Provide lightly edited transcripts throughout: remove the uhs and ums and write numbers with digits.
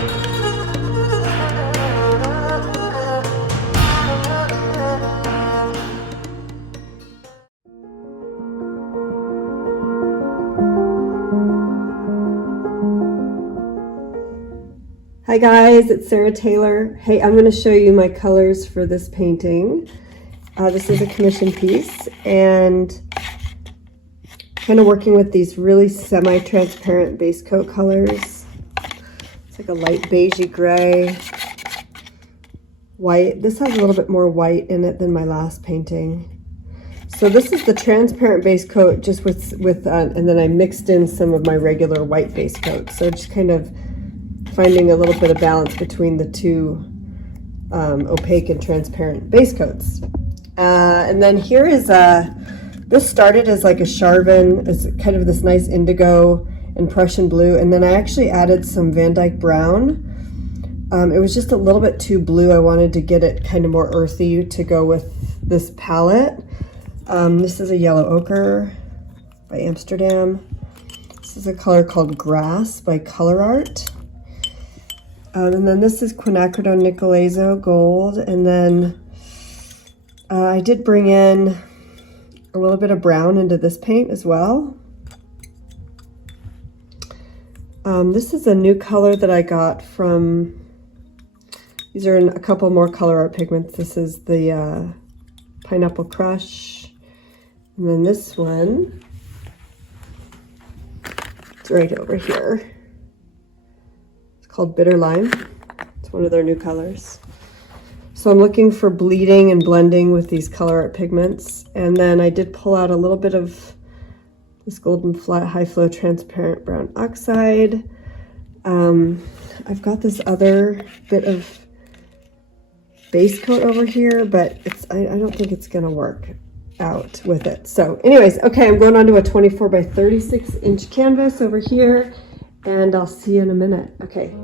Hi guys, it's Sarah Taylor. Hey, I'm going to show you my colors for this painting. This is a commission piece, and kind of working with these really semi-transparent base coat colors. It's like a light beigey gray, white. This has a little bit more white in it than my last painting. So this is the transparent base coat just with and then I mixed in some of my regular white base coat. So just kind of finding a little bit of balance between the two opaque and transparent base coats. And then here is this started as like a Charvin, as kind of this nice indigo and Prussian blue, and then I actually added some Van Dyke brown. It was just a little bit too blue. I wanted to get it kind of more earthy to go with this palette. This is a yellow ochre by Amsterdam. This is a color called Grass by Color Art. And then this is Quinacridone Nicolazo Gold. And then I did bring in a little bit of brown into this paint as well. This is a new color that I got from, these are in a couple more Color Art pigments. This is the Pineapple Crush. And then this one, it's right over here. Called Bitter Lime. It's one of their new colors. So I'm looking for bleeding and blending with these Color Art pigments. And then I did pull out a little bit of this Golden Flat High Flow Transparent Brown Oxide. I've got this other bit of base coat over here, but I don't think it's gonna work out with it. So anyways, okay, I'm going on to a 24 by 36 inch canvas over here, and I'll see you in a minute. Okay.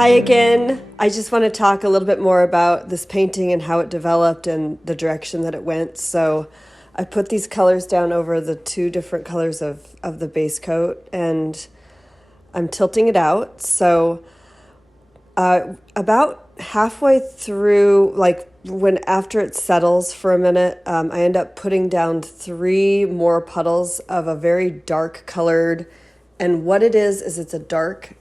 Hi again. I just want to talk a little bit more about this painting and how it developed and the direction that it went. So I put these colors down over the two different colors of the base coat, and I'm tilting it out. So about halfway through, like after it settles for a minute, I end up putting down 3 more puddles of a very dark colored, and what it is it's a dark,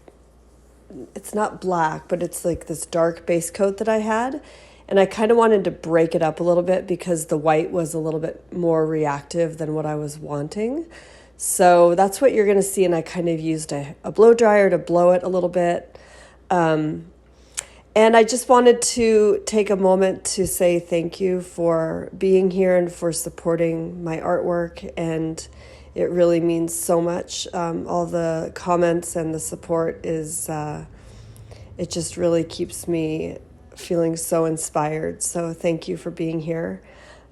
it's not black, but it's like this dark base coat that I had. And I kind of wanted to break it up a little bit because the white was a little bit more reactive than what I was wanting. So that's what you're going to see. And I kind of used a blow dryer to blow it a little bit. And I just wanted to take a moment to say thank you for being here and for supporting my artwork. And it really means so much. All the comments and the support is, it just really keeps me feeling so inspired. So thank you for being here.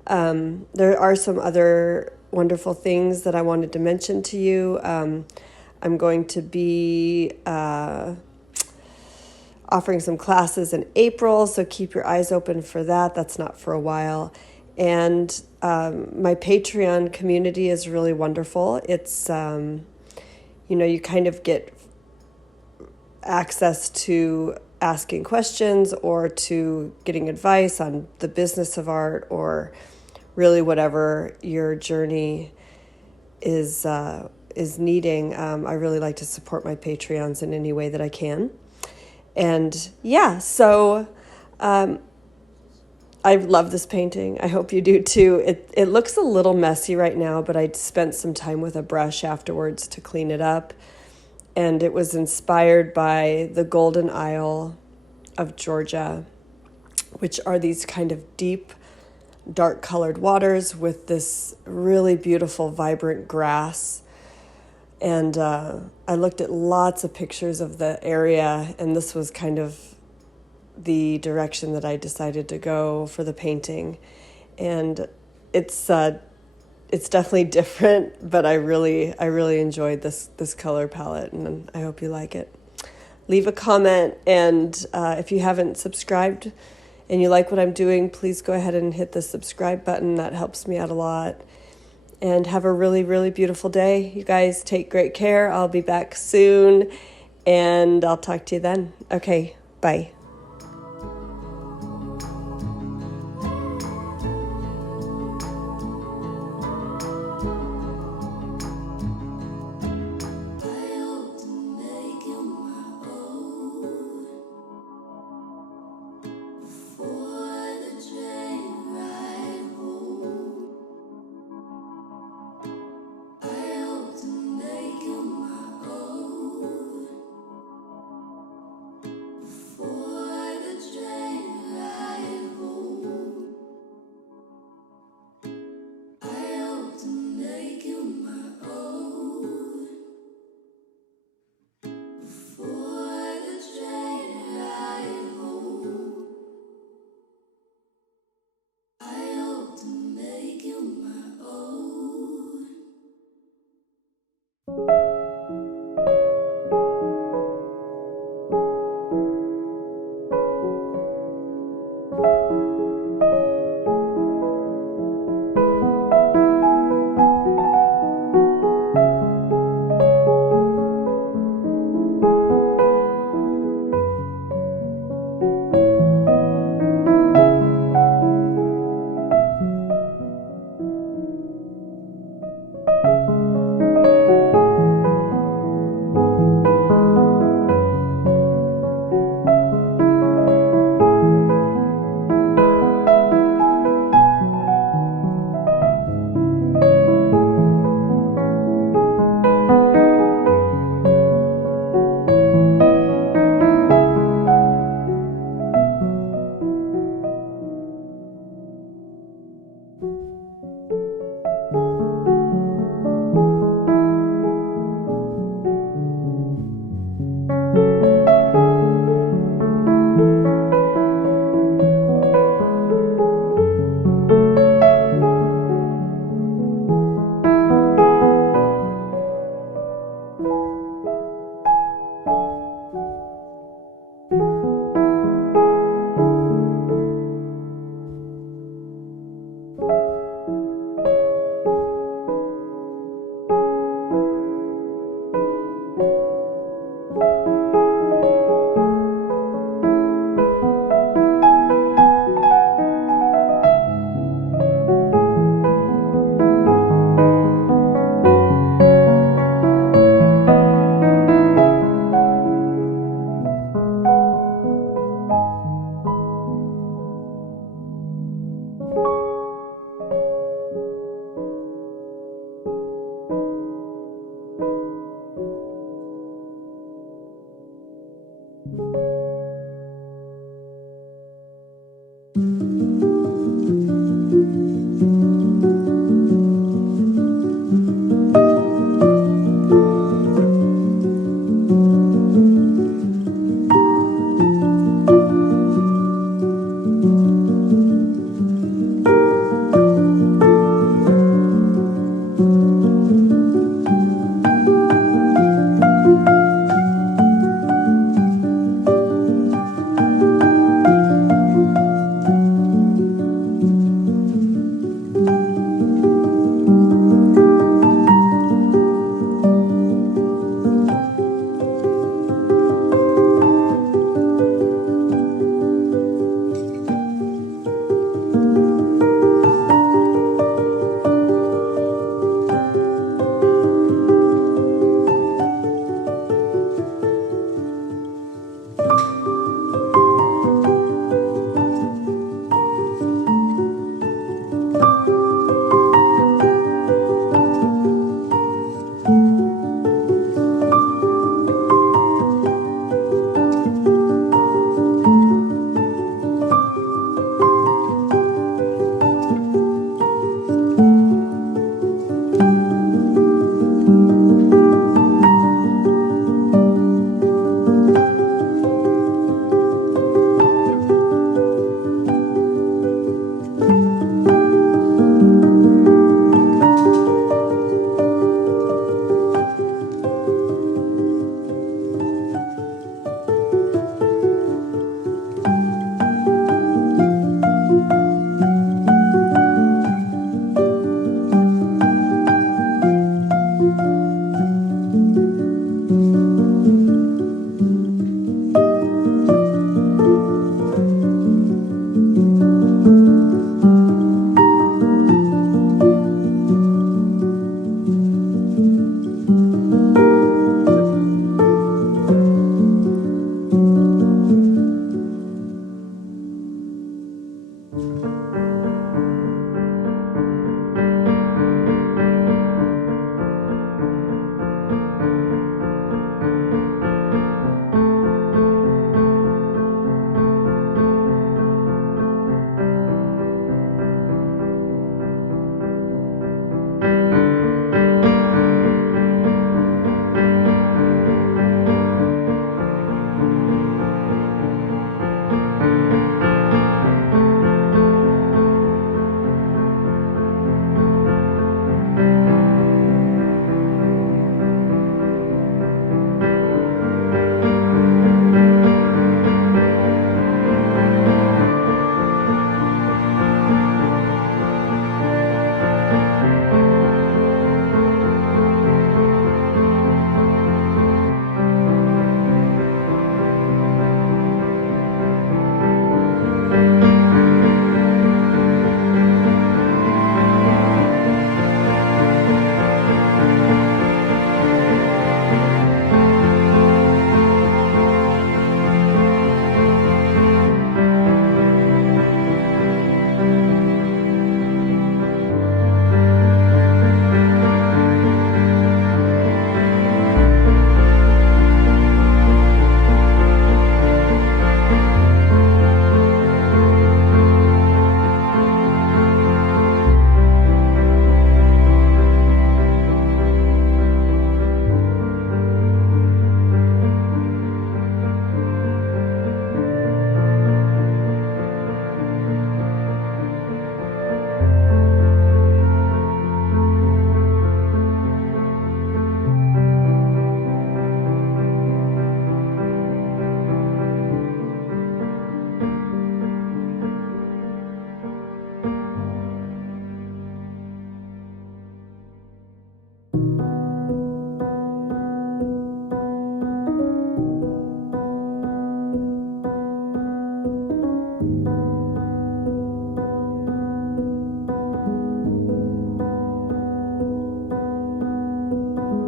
There are some other wonderful things that I wanted to mention to you. I'm going to be offering some classes in April, so keep your eyes open for that. That's not for a while. And my Patreon community is really wonderful. It's, you kind of get access to asking questions or to getting advice on the business of art, or really whatever your journey is needing. I really like to support my Patreons in any way that I can. And yeah, so I love this painting. I hope you do too. It looks a little messy right now, but I spent some time with a brush afterwards to clean it up. And it was inspired by the Golden Isle of Georgia, which are these kind of deep, dark colored waters with this really beautiful, vibrant grass. And I looked at lots of pictures of the area, and this was kind of the direction that I decided to go for the painting. And it's definitely different, but I really enjoyed this color palette, and I hope you like it. Leave a comment, and if you haven't subscribed and you like what I'm doing, please go ahead and hit the subscribe button. That helps me out a lot. And have a really, really beautiful day. You guys take great care. I'll be back soon, and I'll talk to you then. Okay, bye.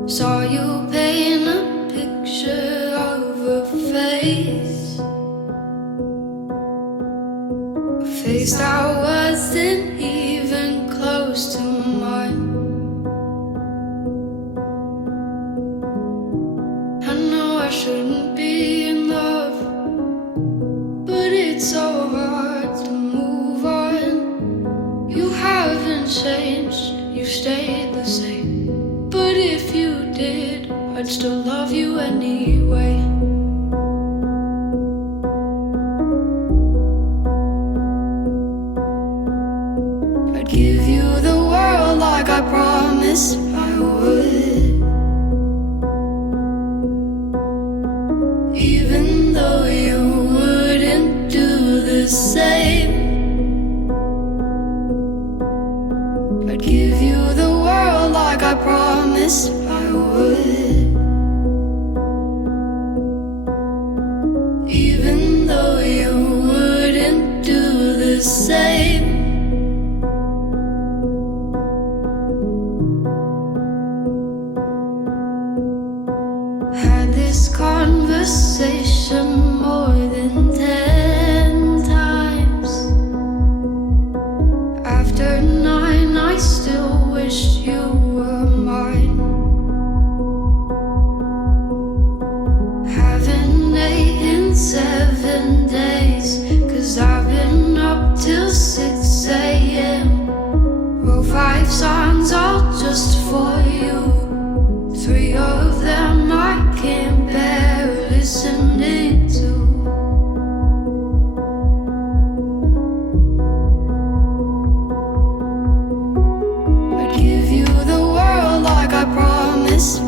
Saw you paint a picture of a face, a face that wasn't even close to mine. I know I shouldn't be in love, but it's so hard to move on. You haven't changed, you stayed the same. But if you did, I'd still love you anyway. I'd give you the world like I promised I would, even though you wouldn't do the same. I'd give you the world like I promised I would, even though you wouldn't do the same. Had this conversation more than 10 times. After 9 I still wish you were mine. Haven't ate in 7 days, 'cause I've been up till 6 a.m. Wrote 5 songs all just for you. 3 of them I can't bear listening to. I'd give you the world like I promised